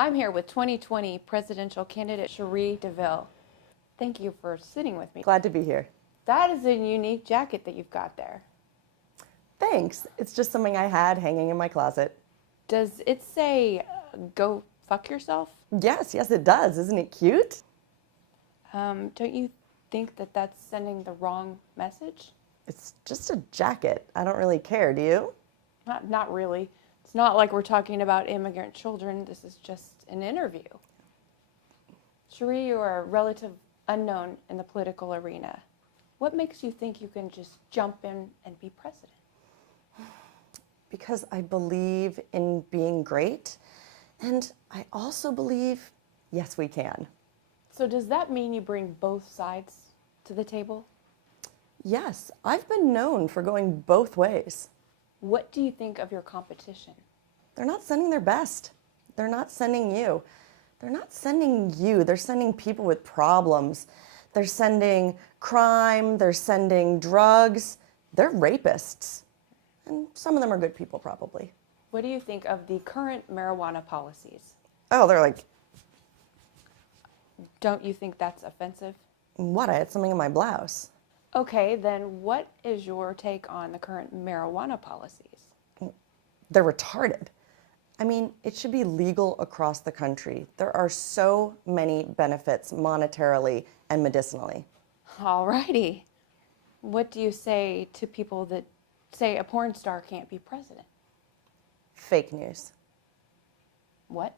I'm here with 2020 presidential candidate Cherie DeVille. Thank you for sitting with me. Glad to be here. That is a unique jacket that you've got there. Thanks. It's just something I had hanging in my closet. Does it say, go fuck yourself? Yes, it does. Isn't it cute? Don't you think that that's sending the wrong message? It's just a jacket. I don't really care, do you? Not really. It's not like we're talking about immigrant children. This is just an interview. Cherie, you are a relative unknown in the political arena. What makes you think you can just jump in and be president? Because I believe in being great, and I also believe, yes, we can. So does that mean you bring both sides to the table? Yes, I've been known for going both ways. What do you think of your competition? They're not sending their best. They're not sending you. They're not sending you. They're sending people with problems. They're sending crime. They're sending drugs. They're rapists. And some of them are good people, probably. What do you think of the current marijuana policies? Oh, they're like, Don't you think that's offensive? what? I had something in my blouse. Okay, then what is your take on the current marijuana policies? They're retarded. I mean, it should be legal across the country. There are so many benefits monetarily and medicinally. Alrighty. What do you say to people that say a porn star can't be president? Fake news. What?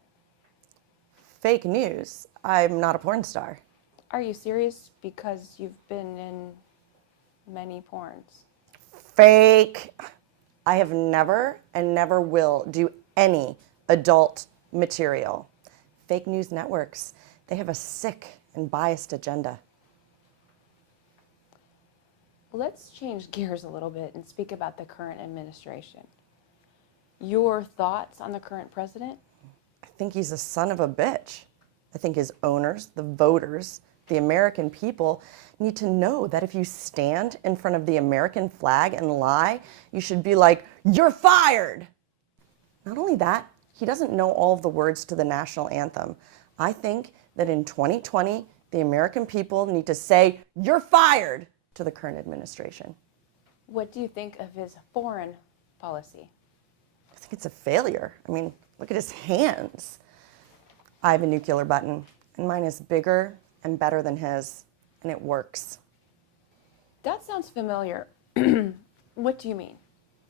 Fake news. I'm not a porn star. Are you serious? Because you've been in many porns. Fake. I have never and never will do any adult material. Fake news networks, they have a sick and biased agenda. Let's change gears a little bit and speak about the current administration. Your thoughts on the current president? I think he's a son of a bitch. I think his owners, the voters, the American people need to know that if you stand in front of the American flag and lie, you should be like, you're fired. Not only that, he doesn't know all of the words to the national anthem. I think that in 2020, the American people need to say, you're fired to the current administration. What do you think of his foreign policy? I think it's a failure. I mean, look at his hands. I have a nuclear button, and mine is bigger and better than his, and it works. That sounds familiar. What do you mean?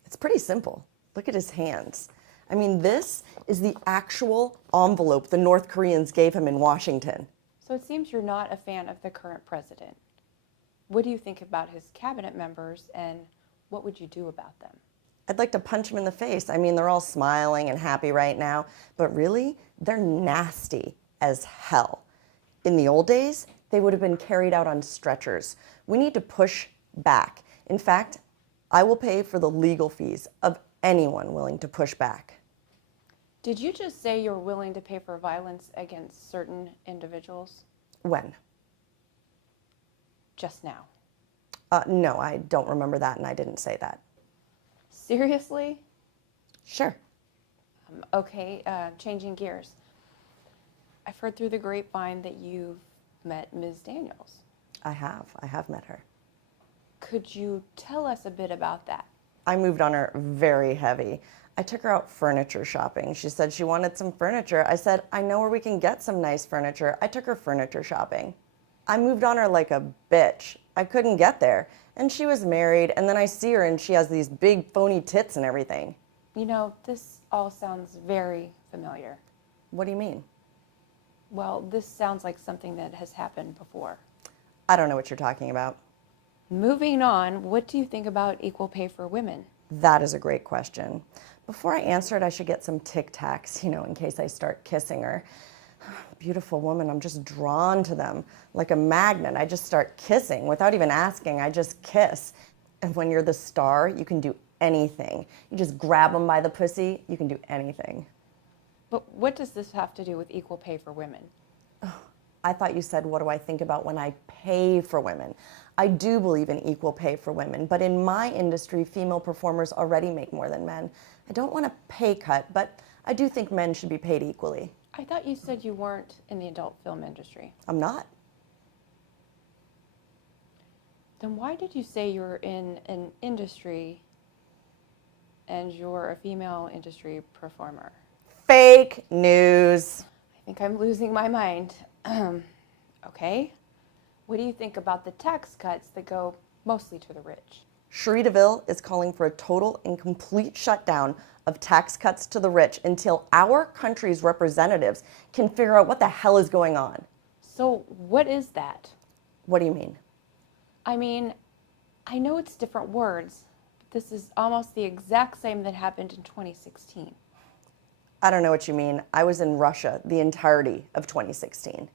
It's pretty simple. Look at his hands. I mean, this is the actual envelope the North Koreans gave him in Washington. So it seems you're not a fan of the current president. What do you think about his cabinet members, and what would you do about them? I'd like to punch him in the face. I mean, they're all smiling and happy right now, but really, they're nasty as hell. In the old days, they would have been carried out on stretchers. We need to push back. In fact, I will pay for the legal fees of anyone willing to push back. Did you just say you're willing to pay for violence against certain individuals? When? Just now. No, I don't remember that, and I didn't say that. Seriously? Sure. Okay, changing gears. I've heard through the grapevine that you've met Ms. Daniels. I have met her. Could you tell us a bit about that? I moved on her very heavy. I took her out furniture shopping. She said she wanted some furniture. I said, I know where we can get some nice furniture. I took her furniture shopping. I moved on her like a bitch. I couldn't get there. And she was married, and then I see her and she has these big phony tits and everything. You know, this all sounds very familiar. What do you mean? Well, this sounds like something that has happened before. I don't know what you're talking about. Moving on, what do you think about equal pay for women? That is a great question. Before I answer it, I should get some Tic Tacs, in case I start kissing her. Beautiful woman, I'm just drawn to them. Like a magnet, I just start kissing. Without even asking, I just kiss. And when you're the star, you can do anything. You just grab them by the pussy, you can do anything. But what does this have to do with equal pay for women? I thought you said, what do I think about when I pay for women? I do believe in equal pay for women, but in my industry, female performers already make more than men. I don't want a pay cut, but I do think men should be paid equally. I thought you said you weren't in the adult film industry. I'm not. Then why did you say you're in an industry and you're a female industry performer? Fake news. I think I'm losing my mind. Okay. What do you think about the tax cuts that go mostly to the rich? Cherie DeVille is calling for a total and complete shutdown of tax cuts to the rich until our country's representatives can figure out what the hell is going on. So what is that? What do you mean? I mean, I know it's different words, but this is almost the exact same that happened in 2016. I don't know what you mean. I was in Russia the entirety of 2016.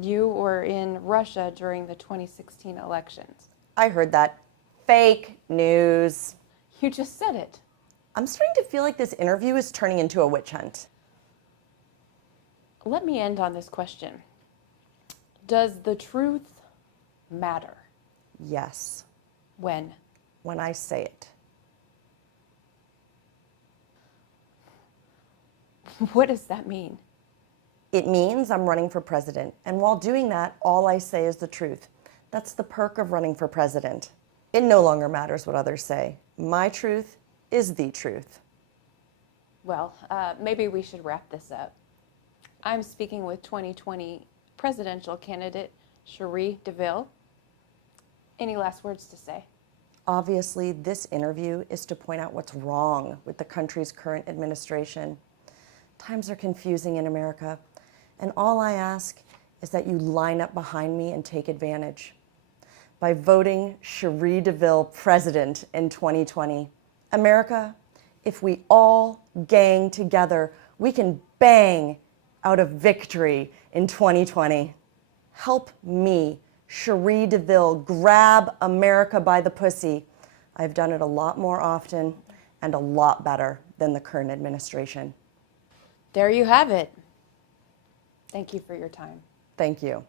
You were in Russia during the 2016 elections. I heard that. Fake news. You just said it. I'm starting to feel like this interview is turning into a witch hunt. Let me end on this question. Does the truth matter? Yes, When? when I say it. What does that mean? It means I'm running for president, and while doing that, all I say is the truth. That's the perk of running for president. It no longer matters what others say. My truth is the truth. Well, maybe we should wrap this up. I'm speaking with 2020 presidential candidate Cherie DeVille. Any last words to say? Obviously, this interview is to point out what's wrong with the country's current administration. Times are confusing in America, and all I ask is that you line up behind me and take advantage. By voting Cherie DeVille president in 2020, America, if we all gang together, we can bang out a victory in 2020. Help me, Cherie DeVille, grab America by the pussy. I've done it a lot more often and a lot better than the current administration. There you have it. Thank you for your time. Thank you.